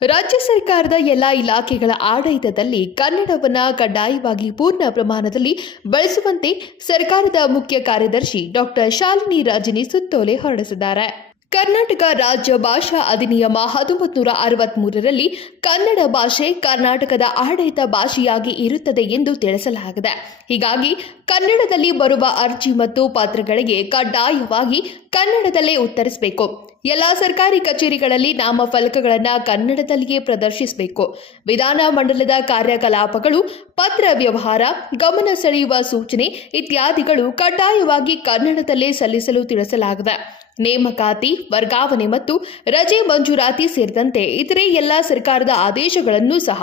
ರಾಜ್ಯ ಸರ್ಕಾರದ ಎಲ್ಲ ಇಲಾಖೆಗಳ ಆಡಳಿತದಲ್ಲಿ ಕನ್ನಡವನ್ನು ಕಡ್ಡಾಯವಾಗಿ ಪೂರ್ಣ ಪ್ರಮಾಣದಲ್ಲಿ ಬಳಸುವಂತೆ ಸರ್ಕಾರದ ಮುಖ್ಯ ಕಾರ್ಯದರ್ಶಿ ಡಾಕ್ಟರ್ ಶಾಲಿನಿ ರಾಜಿನಿ ಸುತ್ತೋಲೆ ಹೊರಡಿಸಿದ್ದಾರೆ. ಕರ್ನಾಟಕ ರಾಜ್ಯ ಭಾಷಾ ಅಧಿನಿಯಮ 1963ರಲ್ಲಿ ಕನ್ನಡ ಭಾಷೆ ಕರ್ನಾಟಕದ ಆಡಳಿತ ಭಾಷೆಯಾಗಿ ಇರುತ್ತದೆ ಎಂದು ತಿಳಿಸಲಾಗಿದೆ. ಹೀಗಾಗಿ ಕನ್ನಡದಲ್ಲಿ ಬರುವ ಅರ್ಜಿ ಮತ್ತು ಪತ್ರಗಳಿಗೆ ಕಡ್ಡಾಯವಾಗಿ ಕನ್ನಡದಲ್ಲೇ ಉತ್ತರಿಸಬೇಕು. ಎಲ್ಲ ಸರ್ಕಾರಿ ಕಚೇರಿಗಳಲ್ಲಿ ನಾಮಫಲಕಗಳನ್ನು ಕನ್ನಡದಲ್ಲಿಯೇ ಪ್ರದರ್ಶಿಸಬೇಕು. ವಿಧಾನ ಮಂಡಲದ ಕಾರ್ಯಕಲಾಪಗಳು, ಪತ್ರ ವ್ಯವಹಾರ, ಗಮನ ಸೆಳೆಯುವ ಸೂಚನೆ ಇತ್ಯಾದಿಗಳು ಕಡ್ಡಾಯವಾಗಿ ಕನ್ನಡದಲ್ಲೇ ಸಲ್ಲಿಸಲು ತಿಳಿಸಲಾಗಿದೆ. ನೇಮಕಾತಿ, ವರ್ಗಾವಣೆ ಮತ್ತು ರಜೆ ಮಂಜೂರಾತಿ ಸೇರಿದಂತೆ ಇತರೆ ಎಲ್ಲ ಸರ್ಕಾರದ ಆದೇಶಗಳನ್ನು ಸಹ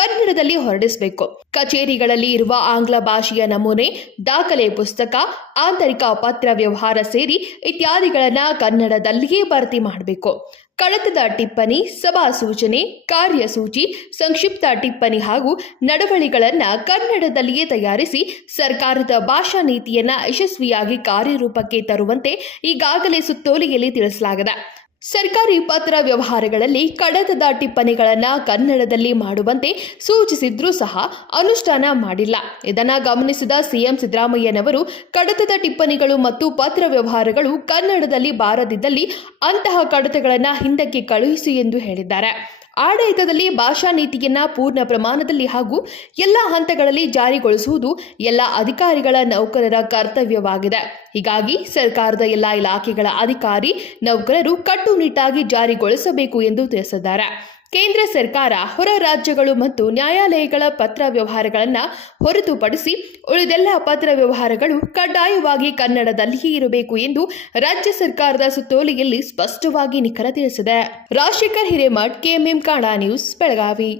ಕನ್ನಡದಲ್ಲಿ ಹೊರಡಿಸಬೇಕು. ಕಚೇರಿಗಳಲ್ಲಿ ಇರುವ ಆಂಗ್ಲ ಭಾಷೆಯ ನಮೂನೆ, ದಾಖಲೆ ಪುಸ್ತಕ, ಆಂತರಿಕ ಪತ್ರ ವ್ಯವಹಾರ ಸೇರಿ ಇತ್ಯಾದಿಗಳನ್ನು ಕನ್ನಡದಲ್ಲಿಯೇ ಭರ್ತಿ ಮಾಡಬೇಕು. ಕಡತದ ಟಿಪ್ಪಣಿ, ಸಭಾ ಸೂಚನೆ, ಕಾರ್ಯಸೂಚಿ, ಸಂಕ್ಷಿಪ್ತ ಟಿಪ್ಪಣಿ ಹಾಗೂ ನಡವಳಿಗಳನ್ನು ಕನ್ನಡದಲ್ಲಿಯೇ ತಯಾರಿಸಿ ಸರ್ಕಾರದ ಭಾಷಾ ನೀತಿಯನ್ನು ಯಶಸ್ವಿಯಾಗಿ ಕಾರ್ಯರೂಪಕ್ಕೆ ತರುವಂತೆ ಈಗಾಗಲೇ ಸುತ್ತೋಲೆಯಲ್ಲಿ ತಿಳಿಸಲಾಗಿದೆ. ಸರ್ಕಾರಿ ಪತ್ರ ವ್ಯವಹಾರಗಳಲ್ಲಿ ಕಡತದ ಟಿಪ್ಪಣಿಗಳನ್ನು ಕನ್ನಡದಲ್ಲಿ ಮಾಡುವಂತೆ ಸೂಚಿಸಿದ್ರೂ ಸಹ ಅನುಷ್ಠಾನ ಮಾಡಿಲ್ಲ. ಇದನ್ನು ಗಮನಿಸಿದ ಸಿಎಂ ಸಿದ್ದರಾಮಯ್ಯನವರು ಕಡತದ ಟಿಪ್ಪಣಿಗಳು ಮತ್ತು ಪತ್ರ ವ್ಯವಹಾರಗಳು ಕನ್ನಡದಲ್ಲಿ ಬಾರದಿದ್ದಲ್ಲಿ ಅಂತಹ ಕಡತಗಳನ್ನು ಹಿಂದಕ್ಕೆ ಕಳುಹಿಸಿ ಎಂದು ಹೇಳಿದ್ದಾರೆ. ಆಡಳಿತದಲ್ಲಿ ಭಾಷಾ ನೀತಿಯನ್ನು ಪೂರ್ಣ ಪ್ರಮಾಣದಲ್ಲಿ ಹಾಗೂ ಎಲ್ಲ ಹಂತಗಳಲ್ಲಿ ಜಾರಿಗೊಳಿಸುವುದು ಎಲ್ಲ ಅಧಿಕಾರಿಗಳ ನೌಕರರ ಕರ್ತವ್ಯವಾಗಿದೆ. ಹೀಗಾಗಿ ಸರ್ಕಾರದ ಎಲ್ಲ ಇಲಾಖೆಗಳ ಅಧಿಕಾರಿ ನೌಕರರು ಕಟ್ಟುನಿಟ್ಟಾಗಿ ಜಾರಿಗೊಳಿಸಬೇಕು ಎಂದು ತಿಳಿಸಿದ್ದಾರೆ. ಕೇಂದ್ರ ಸರ್ಕಾರ ಹೊರ ರಾಜ್ಯಗಳು ಮತ್ತು ನ್ಯಾಯಾಲಯಗಳ ಪತ್ರ ವ್ಯವಹಾರಗಳನ್ನು ಹೊರತುಪಡಿಸಿ ಉಳಿದೆಲ್ಲ ಪತ್ರ ವ್ಯವಹಾರಗಳು ಕಡ್ಡಾಯವಾಗಿ ಕನ್ನಡದಲ್ಲಿಯೇ ಇರಬೇಕು ಎಂದು ರಾಜ್ಯ ಸರ್ಕಾರದ ಸುತ್ತೋಲೆಯಲ್ಲಿ ಸ್ಪಷ್ಟವಾಗಿ ನಿಖರ ತಿಳಿಸಿದೆ. Rajashekar Hiremath, KMM Kannada news, Belagavi.